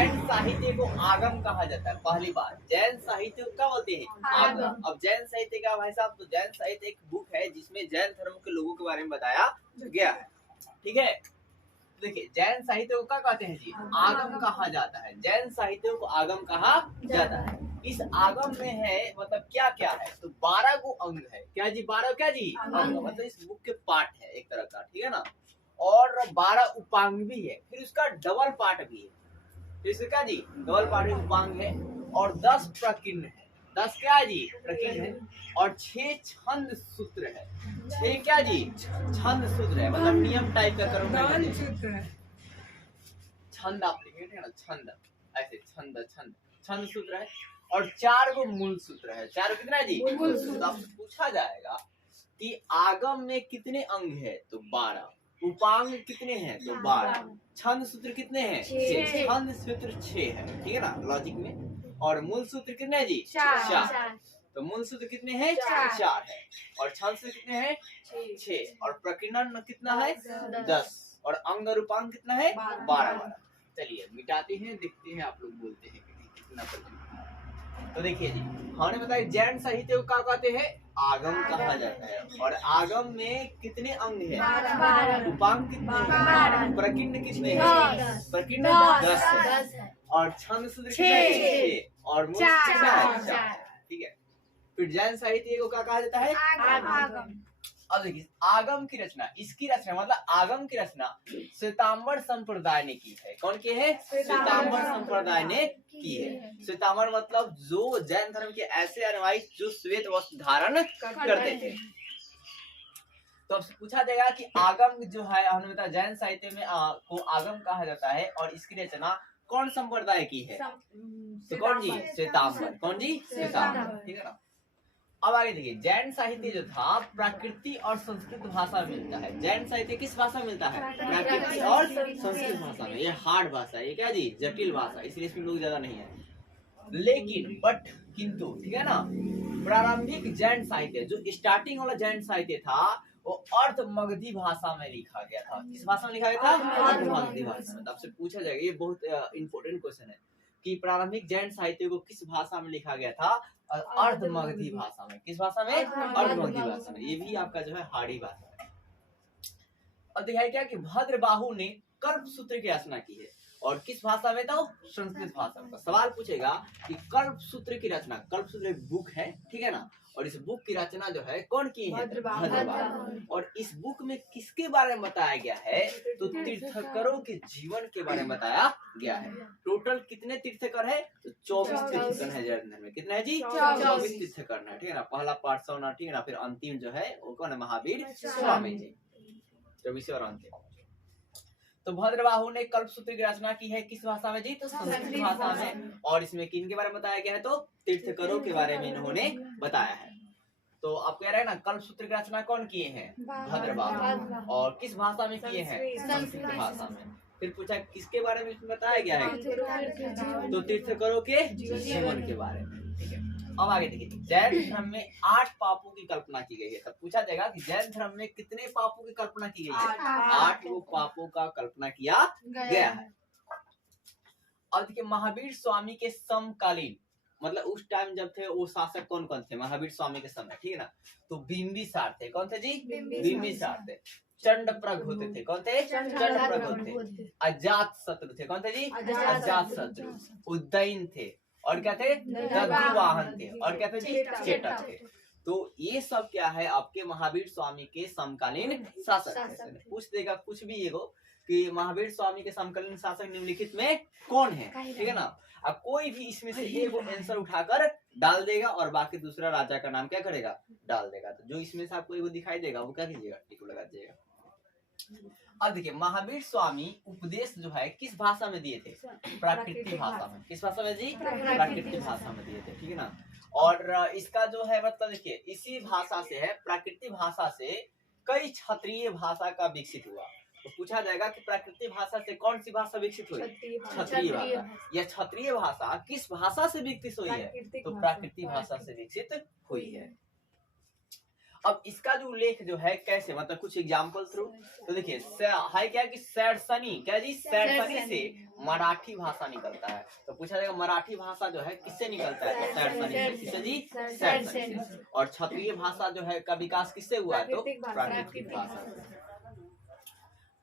जैन साहित्य को आगम कहा जाता है। पहली बात, जैन साहित्य को क्या बोलते हैं? आगम। अब जैन साहित्य का भाई साहब, तो जैन साहित्य एक बुक है जिसमें जैन धर्म के लोगों के बारे में बताया गया है। ठीक है, देखिए जैन साहित्य को क्या कहते हैं जी? आगम कहा जाता है। जैन साहित्य को आगम कहा जाता है। इस आगम में है मतलब क्या क्या है, तो 12 को अंग है। क्या जी? 12 क्या जी? अंग। मतलब इस बुक के पार्ट है एक तरह का, ठीक है ना। और 12 उपांग भी है, फिर उसका डबल पार्ट भी है। फिर इसका क्या जी? डबल पार्ट उपांग है। और 10 प्रकीर्ण है। 10 क्या जी? प्रकीर्ण है। और 6 छंद सूत्र है। 6 क्या जी? छंद सूत्र है, मतलब नियम टाइप का करो। छंद आप लिखेंगे ना, छंद ऐसे छंद छंद छंद सूत्र है। और 4 गो मूल सूत्र है। 4 कितना है जी? मूल सूत्र। आपसे पूछा जाएगा कि आगम में कितने अंग है, तो 12। उपांग कितने हैं, तो 12। छंद सूत्र कितने हैं? 6। छंद सूत्र 6 है, ठीक है ना, लॉजिक में। और मूल सूत्र कितने हैं जी? 4। तो मूल सूत्र कितने हैं? 4 है। और छंद सूत्र कितने हैं? 6। और प्रकीर्णन कितना है? 10। और अंग और उपांग कितना है? 12। चलिए मिटाते हैं, देखते हैं आप लोग बोलते हैं कितना प्रकीर्ण। तो देखिए जी, हमने बताया जैन साहित्य को क्या कहते हैं? आगम कहा जाता है। और आगम में कितने अंग हैं? 12। उपांग कितने हैं? प्रकीर्ण कितने हैं? प्रकीर्ण 10 है। और छंद सूत्र कितने हैं? 6। और मूल सूत्र कितना है? 4। ठीक है, फिर जैन साहित्य को क्या कहा जाता है? आगम। अब देखिए आगम की रचना, इसकी रचना मतलब आगम की रचना श्वेतांबर संप्रदाय ने की है। कौन की है? श्वेतांबर संप्रदाय ने की है। श्वेतांबर मतलब जो जैन धर्म के ऐसे अनुयायी जो श्वेत वस्त्र धारण करते थे। तो अब पूछा जाएगा कि आगम जो है, हमने बताया जैन साहित्य में को आगम कहा जाता है। और इसकी रचना कौन संप्रदाय की है? तो कौन जी? श्वेतांबर। कौन जी? श्वेतांबर। ठीक है ना। अब आगे देखिए, जैन साहित्य जो था प्राकृति और संस्कृत भाषा में मिलता है। जैन साहित्य किस भाषा में मिलता है? प्राकृति और संस्कृत भाषा में। ये हार्ड भाषा है, ये क्या जी? जटिल भाषा, इसलिए इसमें लोग ज्यादा नहीं है। लेकिन बट किंतु, ठीक है ना, प्रारंभिक जैन साहित्य जो स्टार्टिंग वाला जैन साहित्य था वो अर्ध मगधी भाषा में लिखा गया था। किस भाषा में लिखा गया था? अर्ध मगधी भाषा में। आपसे पूछा जाएगा, ये बहुत इंपॉर्टेंट क्वेश्चन है कि प्रारंभिक जैन साहित्य को किस भाषा में लिखा गया था? अर्ध मगधी भाषा में। किस भाषा में? अर्ध मगधी भाषा में। ये भी आपका जो है हार्डी भाषा है। अब दिखाया क्या कि भद्रबाहु ने कल्प सूत्र की रचना की है। और किस भाषा में? तो संस्कृत भाषा में। सवाल पूछेगा कि कल्प सूत्र की रचना, कल्प सूत्र एक बुक है, ठीक है ना, और इस बुक की रचना जो है कौन की है? भद्रबाहु। और इस बुक में किसके बारे में बताया गया है? तो तीर्थंकरों के जीवन के बारे में बताया गया है। टोटल कितने तीर्थंकर है? तो 24 तीर्थंकर है जैन धर्म में। कितने है जी? 24 तीर्थंकर है, ठीक है ना। पहला पार्ट सौना, ठीक है ना, फिर अंतिम जो है वो कौन है? महावीर स्वामी जी, 24 और अंतिम। तो भद्रबाहु ने कल्पसूत्र की रचना की है किस भाषा में जी? तो संस्कृत भाषा में। और इसमें किन के बारे में बताया गया है? तो तीर्थंकरों के बारे में इन्होंने बताया है। तो आप कह रहे हैं ना, कल्पसूत्र की रचना कौन किए हैं? भद्रबाहु। और किस भाषा में किए हैं? संस्कृत भाषा में। फिर पूछा किसके बारे में इसमें बताया गया है? तो तीर्थंकरों के जीवन के बारे में। ठीक है, अब आगे देखिए, जैन धर्म में 8 पापों की कल्पना की गई है। तब पूछा जाएगा कि जैन धर्म में कितने पापों की कल्पना की गई है? 8 पापों का कल्पना किया गया है। अब देखिए, महावीर स्वामी के समकालीन, मतलब उस टाइम जब थे वो शासक कौन कौन थे? महावीर स्वामी के समय, ठीक है ना। तो बिंबिसार थे। कौन थे जी? बिंबिसार थे। चंडप्रघ होते थे। कौन थे? चंडप्रघ होते। अजात शत्रु थे। कौन थे जी? अजात शत्रु। उदयन थे। और क्या थे? दग्धवाहन थे। और क्या थे जी? चेटक थे। तो ये सब क्या है? आपके महावीर स्वामी के समकालीन शासक थे। पूछ देगा कुछ भी ये हो कि महावीर स्वामी के समकालीन शासक निम्नलिखित में कौन है, ठीक है ना। अब कोई भी इसमें से एक आंसर उठाकर डाल देगा और बाकी दूसरा राजा का नाम क्या करेगा? डाल देगा। तो जो इसमें से आपको एक दिखाई देगा वो क्या कीजिएगा? टिक लगा दीजिएगा। अब देखिए, महावीर स्वामी उपदेश जो है किस भाषा में दिए थे? प्राकृतिक भाषा में। किस भाषा में जी? प्राकृतिक भाषा में दिए थे, ठीक है ना। और इसका जो है मतलब देखिए, इसी भाषा से है, प्राकृतिक भाषा से कई क्षत्रिय भाषा का विकसित हुआ। तो पूछा जाएगा कि प्राकृतिक भाषा से कौन सी भाषा विकसित हुई? क्षत्रिय भाषा। यह क्षत्रिय भाषा किस भाषा से विकसित हुई है? तो प्राकृतिक भाषा से विकसित हुई है। अब इसका जो उल्लेख जो है कैसे, मतलब कुछ एग्जाम्पल थ्रू, तो देखिए है क्या कि सैरसनी, क्या जी, सैरसनी से मराठी भाषा निकलता है। तो पूछा जाएगा मराठी भाषा जो है किससे निकलता है, तो सैरसनी से। किससे जी, सैरसनी से। और क्षत्रिय भाषा जो है का विकास किससे हुआ है, तो प्राकृतिक भाषा से।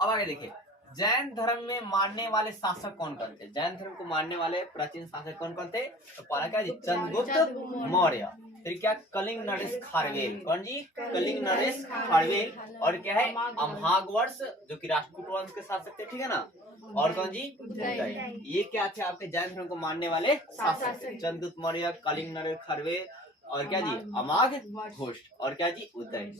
अब आगे देखिए, जैन धर्म में मानने वाले शासक कौन कौन थे? जैन धर्म को मानने वाले प्राचीन शासक कौन कौन थे? तो पहला क्या जी, चंद्रगुप्त मौर्य। फिर क्या, कलिंग नरेश खारवेल। कौन जी, कलिंग नरेश खारवेल। और क्या है, अम्हागवर्ष जो कि राष्ट्रकूट वंश के शासक थे, ठीक है ना। और कौन जी, उदय। ये क्या थे आपके जैन धर्म को मानने वाले शासक थे, चंद्रगुप्त मौर्य, कलिंग नरेश खारवेल, और क्या जी, अम्हागवर्ष, और क्या जी, उदय।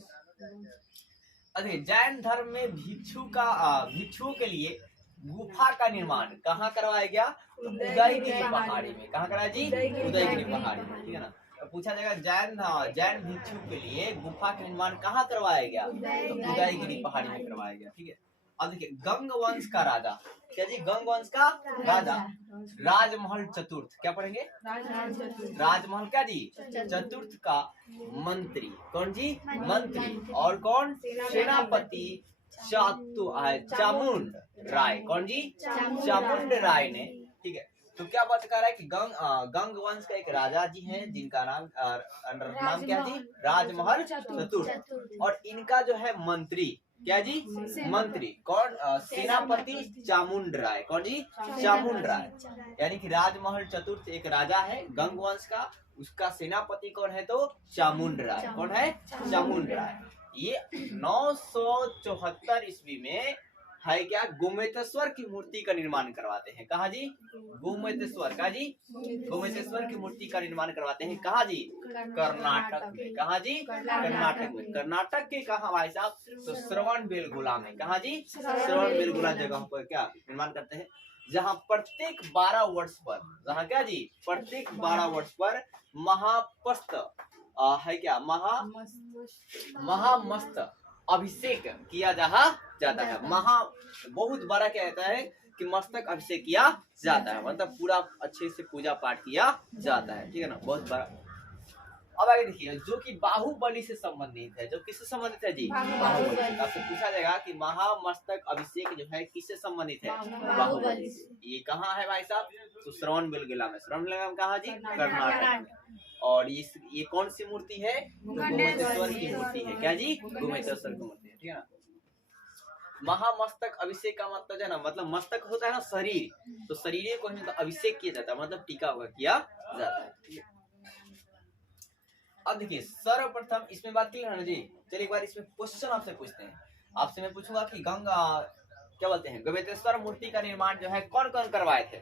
जैन धर्म में भिक्षुओं के लिए गुफा का निर्माण कहाँ करवाया गया? तो उदयगिरी पहाड़ी में। कहाँ कराया जी? उदयगिरी पहाड़ी में, ठीक है ना। तो पूछा जाएगा जैन भिक्षु के लिए गुफा का निर्माण कहाँ करवाया गया? तो उदयगिरी पहाड़ी में करवाया गया, ठीक है। अब देखिए, गंग वंश का राजा, क्या जी, गंग वंश का राजा राजमहल चतुर्थ, क्या पढ़ेंगे? राजमहल क्या जी, चतुर्थ का मंत्री। कौन जी, मंत्री। और कौन? सेनापति चामुंड राय। कौन जी, चामुंड राय ने, ठीक है। तो क्या बात कर रहा है कि गंग वंश का एक राजा जी हैं जिनका नाम क्या जी, राजमहल चतुर्थ। और इनका जो है मंत्री, क्या जी, मंत्री कौन? सेनापति चामुंड राय। कौन जी, चामुंड राय। यानी कि राजमहल चतुर्थ एक राजा है गंग वंश का, उसका सेनापति कौन है? तो चामुंड राय। कौन है? चामुंड राय। ये 974 ईस्वी में है क्या, गोमेतेश्वर की मूर्ति का निर्माण करवाते हैं। कहा जी, गोमेतेश्वर। कहा जी, गोमेतेश्वर की मूर्ति का निर्माण करवाते हैं। कहा जी, कर्नाटक में। कहा जी, कर्नाटक में। कर्नाटक के कहा भाई साहब? तो श्रवणबेलगोला में। कहा जी, श्रवणबेलगोला जगह पर क्या निर्माण करते हैं, जहाँ प्रत्येक 12 वर्ष पर, जहाँ क्या जी, प्रत्येक 12 वर्ष पर महापस्त है क्या, महामस्त अभिषेक किया जाता है। बहुत बड़ा क्या कहता है कि मस्तक अभिषेक किया जाता है, मतलब पूरा अच्छे से पूजा पाठ किया जाता है, ठीक है ना, बहुत बड़ा। अब आगे देखिए, जो कि बाहुबली से संबंधित है। जो किससे संबंधित है जी? बाहुबली। आपसे पूछा जाएगा कि महामस्तक अभिषेक जो है किससे संबंधित है? बाहुबली से। ये कहाँ है भाई साहब? तो श्रवणबेलगोला में। श्रवणबेलगोला में कहाँ जी? कर्नाटक में। और ये कौन सी मूर्ति है? तो गोमेतेश्वर की मूर्ति है। क्या जी? गोमेतेश्वर की मूर्ति है, ठीक है ना। महामस्तक अभिषेक का मतलब है ना, मतलब मस्तक होता है ना शरीर, तो शरीर को अभिषेक किया जाता है, मतलब टीका हुआ किया जाता है। अब देखिए, सर्वप्रथम इसमें बात की ना जी। चलिए एक बार इसमें क्वेश्चन आपसे पूछते हैं। आपसे मैं पूछूंगा कि गंगा क्या बोलते हैं, गोमेतेश्वर मूर्ति का निर्माण जो है कौन कौन करवाए थे?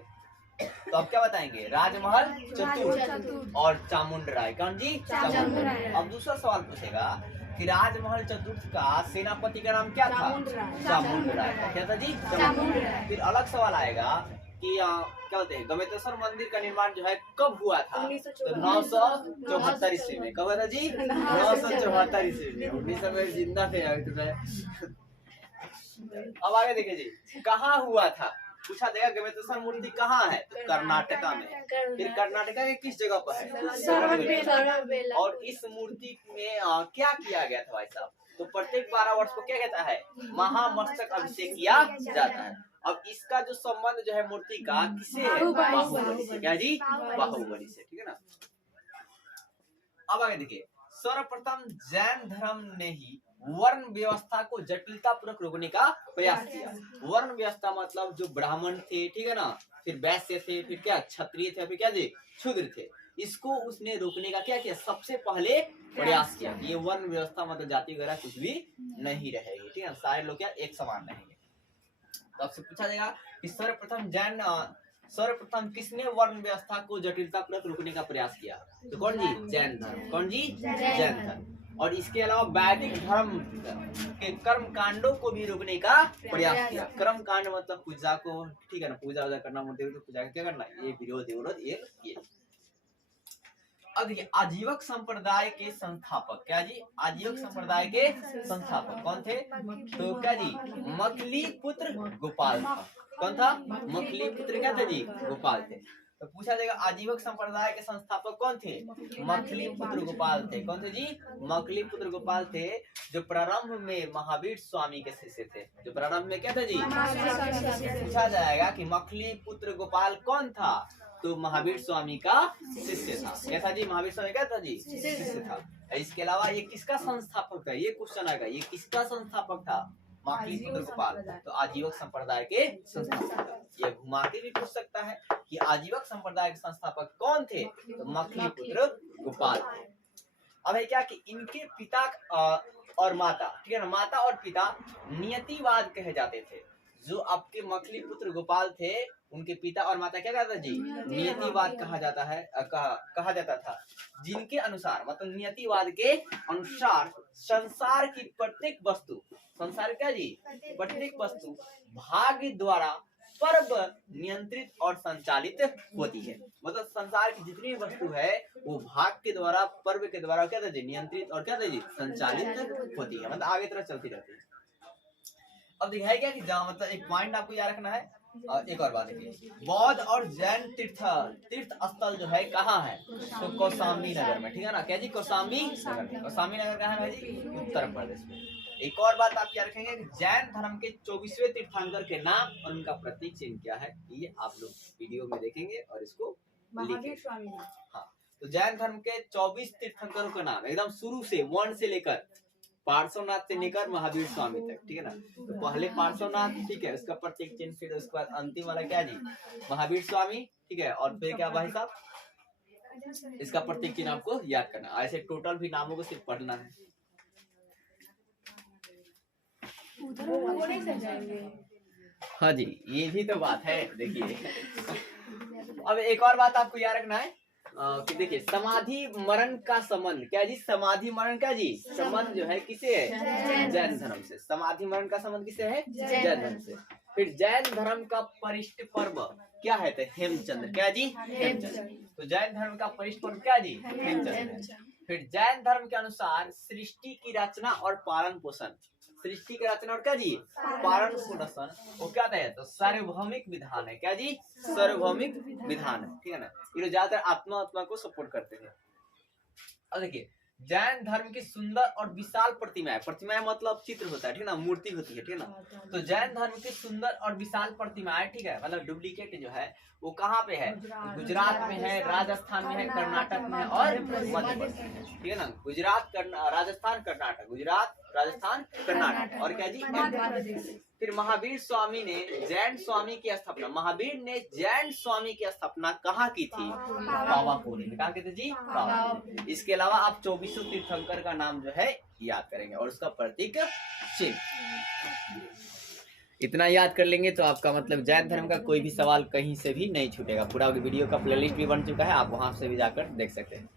तो आप क्या बताएंगे? राजमहल चतुर्थ और चामुंड राय। कौन जी? चामुंड राय। अब दूसरा सवाल पूछेगा कि राजमहल चतुर्थ का सेनापति का नाम क्या था? चामुंड राय। क्या था जी? चामुंड राय। फिर अलग सवाल आएगा कि क्या बोलते हैं, गोमेतेश्वर मंदिर का निर्माण जो है कब हुआ था? तो 974 ईस्वी में। कब हुआ था जी? 974 ईस्वी में। 1900 में जिंदा थे अभी। अब आगे देखिए जी, कहाँ हुआ था? पूछा जाएगा गोमेतेश्वर मूर्ति कहाँ है? तो कर्नाटका में। फिर कर्नाटका के किस जगह पर है? और इस मूर्ति में क्या किया गया था भाई साहब? तो प्रत्येक 12 वर्ष को क्या कहता है? महामस्तक अभिषेक किया जाता है। अब इसका जो संबंध जो है मूर्ति का किससे है? बाहुबली से। क्या जी? बाहुबली से, ठीक है ना। अब आगे देखिए, सर्वप्रथम जैन धर्म ने ही वर्ण व्यवस्था को जटिलता पूर्वक रोकने का प्रयास किया। वर्ण व्यवस्था मतलब जो ब्राह्मण थे, ठीक है ना, फिर वैश्य थे, फिर क्या क्षत्रिय थे, फिर क्या जी, शूद्र थे, इसको उसने रोकने का क्या किया? सबसे पहले प्रयास किया। ये वर्ण व्यवस्था मतलब जाति वगैरह कुछ भी नहीं रहेगी, ठीक है, सारे लोग क्या एक समान रहेंगे। तो आपसे पूछा जाएगा कि सर्वप्रथम किसने वर्ण व्यवस्था को जटिलता पूर्वक रोकने का प्रयास किया? तो कौन जी? जैन धर्म। कौन जी? जैन धर्म। और इसके अलावा वैदिक धर्म के कर्म कांडों को भी रोकने का प्रयास किया। कर्म कांड मतलब पूजा को, ठीक है ना, पूजा करना, मूर्ति को पूजा क्या करना, ये विरोध ये किए। अब देखिए, आजीवक संप्रदाय के संस्थापक, क्या जी? आजीवक संप्रदाय के संस्थापक कौन थे? तो क्या जी? मखली पुत्र गोपाल था। कौन था? मखली पुत्र क्या थे जी? गोपाल थे। तो पूछा जाएगा आजीवक संप्रदाय के संस्थापक कौन थे? मखली पुत्र गोपाल थे। कौन थे जी? मखली पुत्र गोपाल थे, जो प्रारंभ में महावीर स्वामी के शिष्य थे। जो प्रारंभ में क्या था जी? पूछा जाएगा कि मखली पुत्र गोपाल कौन था? तो महावीर स्वामी का शिष्य था। क्या था जी? महावीर स्वामी क्या था जी? शिष्य था। इसके अलावा ये किसका संस्थापक था? ये क्वेश्चन आएगा, ये किसका संस्थापक था? मखली पुत्र गोपाल। तो आजीवक संप्रदाय के संस्थापक। ये घुमा के भी पूछ सकता है कि आजीवक संप्रदाय के संस्थापक कौन थे? तो मखली पुत्र गोपाल। अब है क्या कि इनके पिता और माता, ठीक है ना, माता और पिता नियतिवाद कहे जाते थे। जो आपके मखली पुत्र गोपाल थे, उनके पिता और माता क्या कहता जी? नियतिवाद कहा जाता है, कहा जाता था, जिनके अनुसार, मतलब नियतिवाद के अनुसार संसार की प्रत्येक वस्तु, संसार क्या जी? प्रत्येक वस्तु भाग्य द्वारा पर्व नियंत्रित और संचालित होती है। मतलब संसार की जितनी वस्तु है वो भाग के द्वारा, पर्व के द्वारा क्या था जी? नियंत्रित और क्या था जी? संचालित होती है, मतलब आगे तरह चलती रहती है। अब दिखाया क्या कि जहाँ, मतलब एक पॉइंट आपको याद रखना है। एक और बात देखिए, बौद्ध और जैन तीर्थ स्थल जो है कहाँ है? तो कौशाम्बी नगर में, ठीक है ना। क्या जी? कौशाम्बी नगर में। कौशाम्बी नगर कहाँ है जी? उत्तर प्रदेश में। एक और बात आप याद रखेंगे, जैन धर्म के 24वें तीर्थंकर के नाम और उनका प्रतीक चिन्ह क्या है, ये आप लोग वीडियो में देखेंगे और इसको लिखेंगे। हाँ, तो जैन धर्म के 24 तीर्थंकरों का नाम एकदम शुरू से 1 से लेकर पार्श्वनाथ से लेकर महावीर स्वामी तक, ठीक है ना। तो पहले पार्श्वनाथ, ठीक है, उसका प्रतीक चिन्ह, फिर उसके बाद अंतिम वाला क्या जी? महावीर स्वामी, ठीक है, और फिर क्या भाई साहब? इसका प्रतीक चिन्ह आपको याद करना। ऐसे टोटल भी नामों को सिर्फ पढ़ना है। हाँ जी, ये भी तो बात है। देखिए अब एक और बात आपको याद रखना है कि देखिए समाधि मरण का संबंध क्या जी? समाधि मरण का जी संबंध जो है किसे है? जैन धर्म से। समाधि मरण का संबंध किसे है? जैन धर्म से। फिर जैन धर्म का परिष्ट पर्व क्या है? तो हेमचंद्र। क्या जी? हेमचंद्र। तो जैन धर्म का परिष्ट पर्व क्या जी? हेमचंद्र। फिर जैन धर्म के अनुसार सृष्टि की रचना और पालन पोषण, सृष्टि की रचना और क्या जी? पालन पोषण, वो क्या है? तो सार्वभौमिक विधान है। क्या जी? सार्वभौमिक विधान है, ठीक है ना। ये ज्यादातर आत्मा को सपोर्ट करते हैं। अब देखिए, जैन धर्म की सुंदर और विशाल प्रतिमाएं, प्रतिमाएं मतलब चित्र होता है, ठीक है ना, मूर्ति होती है, ठीक है ना। तो जैन धर्म की सुंदर और विशाल प्रतिमाएं, ठीक है, मतलब डुप्लीकेट जो है वो कहाँ पे है? गुजरात में है, राजस्थान में है, कर्नाटक में है और मध्य प्रदेश में, ठीक है ना। गुजरात, राजस्थान, कर्नाटक, गुजरात, राजस्थान, कर्नाटक और क्या जी? फिर महावीर स्वामी ने जैन स्वामी की स्थापना, महावीर ने जैन स्वामी की स्थापना कहाँ की थी? पावापुरी में। कहाँ की थी जी? पावापुरी। इसके अलावा आप 24 तीर्थंकर का नाम जो है याद करेंगे और उसका प्रतीक चिन्ह। इतना याद कर लेंगे तो आपका मतलब जैन धर्म का कोई भी सवाल कहीं से भी नहीं छूटेगा। पूरा वीडियो का प्लेलिस्ट भी बन चुका है, आप वहां से भी जाकर देख सकते हैं।